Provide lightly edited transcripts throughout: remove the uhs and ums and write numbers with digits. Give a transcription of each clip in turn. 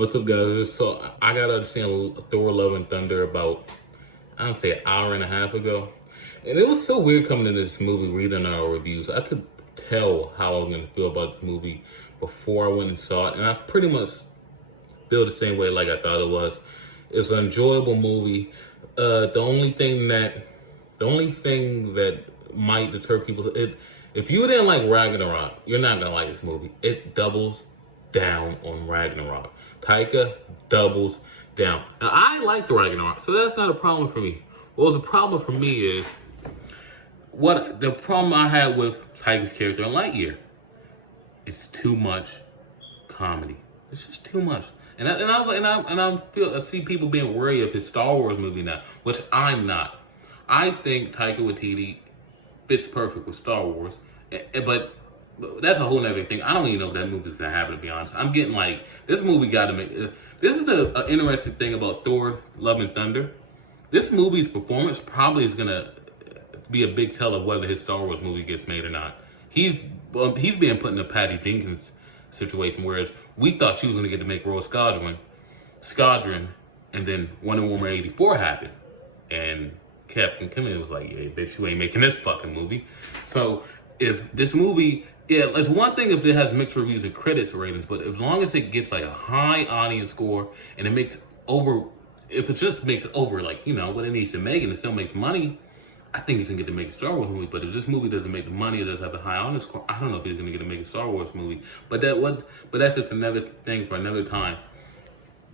What's up, guys? So I got to see Thor: Love and Thunder about I don't say an hour and a half ago, and it was so weird coming into this movie, reading our reviews. I could tell how I was going to feel about this movie before I went and saw it, and I pretty much feel the same way like I thought it was. It's an enjoyable movie. The only thing that might deter people, if you didn't like Ragnarok, you're not gonna like this movie. It doubles down on Ragnarok. Taika doubles down. Now I liked Ragnarok, so that's not a problem for me. What was a problem for me is what the problem I had with Taika's character in Lightyear. It's too much comedy. It's just too much. I see people being worried of his Star Wars movie now, which I'm not. I think Taika Waititi fits perfect with Star Wars, but that's a whole nother thing. I don't even know if that movie's gonna happen. To be honest, I'm getting like this movie got to make. This is a interesting thing about Thor: Love and Thunder. This movie's performance probably is gonna be a big tell of whether his Star Wars movie gets made or not. He's being put in a Patty Jenkins situation, whereas we thought she was going to get to make Royal Squadron, and then Wonder Woman 84 happened, and Captain Kimmy was like, "Yeah, bitch, you ain't making this fucking movie." So if this movie, yeah, it's one thing if it has mixed reviews and critics ratings, but as long as it gets like a high audience score and it makes over, if it just makes over like what it needs to make and it still makes money, I think he's gonna get to make a Star Wars movie. But if this movie doesn't make the money, it doesn't have a high audience score, I don't know if he's gonna get to make a Star Wars movie. But that's just another thing for another time.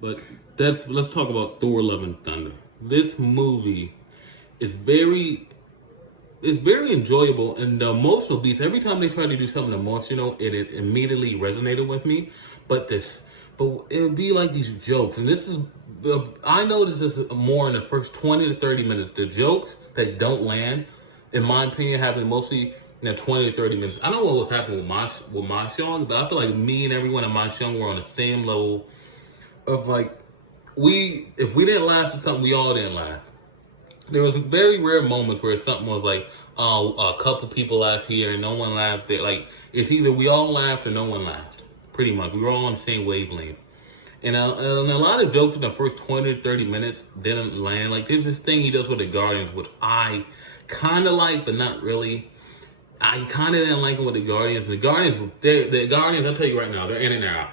But let's talk about Thor: Love and Thunder. This movie is very enjoyable, and the emotional beats. Every time they try to do something emotional, it immediately resonated with me. But it would be like these jokes, and I noticed this more in the first 20 to 30 minutes. The jokes that don't land, in my opinion, happen mostly in the 20 to 30 minutes. I don't know what was happening with my showing, but I feel like me and everyone in my showing were on the same level of like if we didn't laugh at something, we all didn't laugh. There was very rare moments where something was like, oh, a couple people laughed here and no one laughed there. Like, it's either we all laughed or no one laughed. Pretty much. We were all on the same wavelength. And a lot of jokes in the first 20 to 30 minutes didn't land. Like, there's this thing he does with the Guardians, which I kind of like, but not really. I kind of didn't like him with the Guardians. The Guardians, I'll tell you right now, they're in and they're out.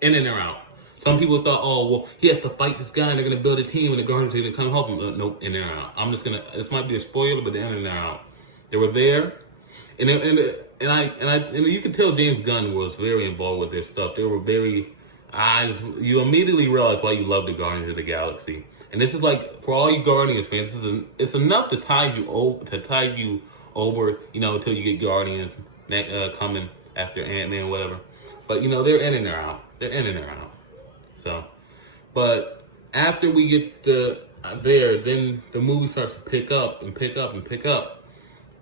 In and they're out. Some people thought, oh, well, he has to fight this guy and they're going to build a team and the Guardians are going to come help him. Nope, in and they're out. This might be a spoiler, but they're in and they're out. They were there. And you could tell James Gunn was very involved with their stuff. They were you immediately realize why you love the Guardians of the Galaxy. And this is like, for all you Guardians fans, it's enough to tide you over, until you get Guardians coming after Ant-Man or whatever. But, they're in and they're out. They're in and they're out. So, but after we get there, then the movie starts to pick up and pick up and pick up.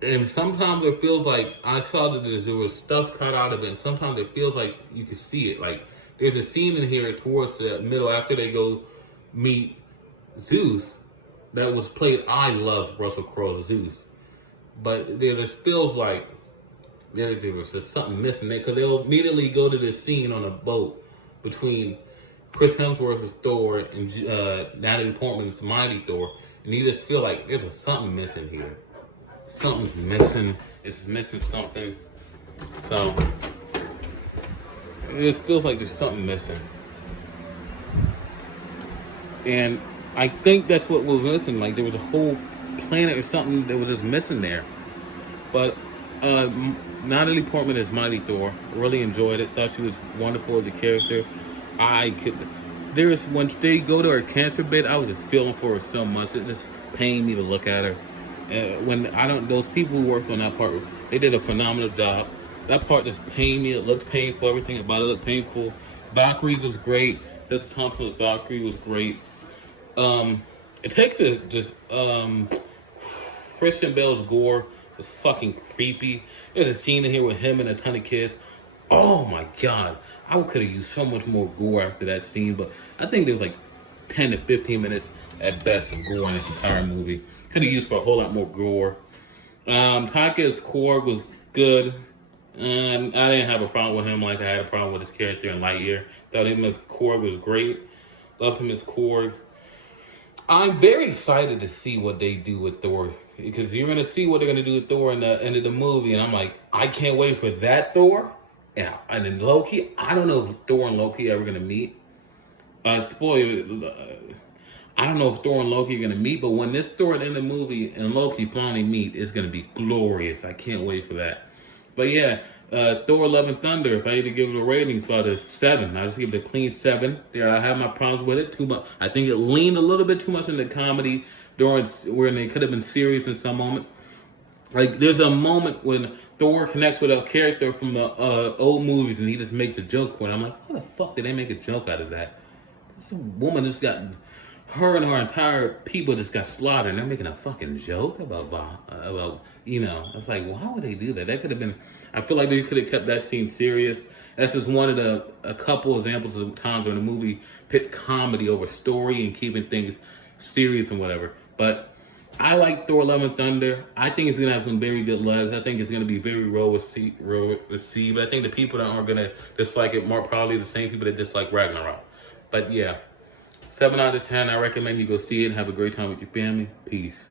And sometimes it feels like, I saw that there was stuff cut out of it, and sometimes it feels like you can see it. Like, there's a scene in here towards the middle after they go meet Zeus that was played, I love Russell Crowe's Zeus. But there just feels like there was just something missing there, because they'll immediately go to this scene on a boat between Chris Hemsworth's Thor and Natalie Portman's Mighty Thor, and you just feel like there's something missing here. Something's missing. It's missing something. So it just feels like there's something missing, and I think that's what was missing. Like, there was a whole planet or something that was just missing there. But Natalie Portman as Mighty Thor, really enjoyed it. Thought she was wonderful as a character. When they go to her cancer bed, I was just feeling for her so much. It just pained me to look at her. Those people who worked on that part, they did a phenomenal job. That part just pained me. It looked painful. Everything about it looked painful. Valkyrie was great. This Thompson's Valkyrie was great. It takes Christian Bale's gore was fucking creepy. There's a scene in here with him and a ton of kids. Oh my God. I could have used so much more gore after that scene, but I think there was like 10 to 15 minutes at best of gore in this entire movie. Could have used for a whole lot more gore. Taika's core was good. I didn't have a problem with him like I had a problem with his character in Lightyear. Thought him as Korg was great. Loved him as Korg. I'm very excited to see what they do with Thor, because you're gonna see what they're gonna do with Thor in the end of the movie, and I'm like, I can't wait for that Thor. Yeah, and then Loki, I don't know if Thor and Loki are ever gonna meet. Spoiler, I don't know if Thor and Loki are gonna meet, but when this Thor in the movie and Loki finally meet, it's gonna be glorious. I can't wait for that. But yeah, Thor: Love and Thunder. If I had to give it a rating, it's about a 7. I just give it a clean 7. Yeah, I have my problems with it too much. I think it leaned a little bit too much into comedy during where they could have been serious in some moments. Like, there's a moment when Thor connects with a character from the old movies, and he just makes a joke when I'm like, how the fuck did they make a joke out of that? This woman just got, her and her entire people just got slaughtered, and they're making a fucking joke about it's like, well, how would they do that? That could have been, I feel like they could have kept that scene serious. That's just one of a couple examples of times when the movie picked comedy over story and keeping things serious and whatever. But I like Thor: Love and Thunder. I think it's going to have some very good legs. I think it's going to be very well received. But I think the people that aren't going to dislike it more probably the same people that dislike Ragnarok. But yeah, 7 out of 10. I recommend you go see it and have a great time with your family. Peace.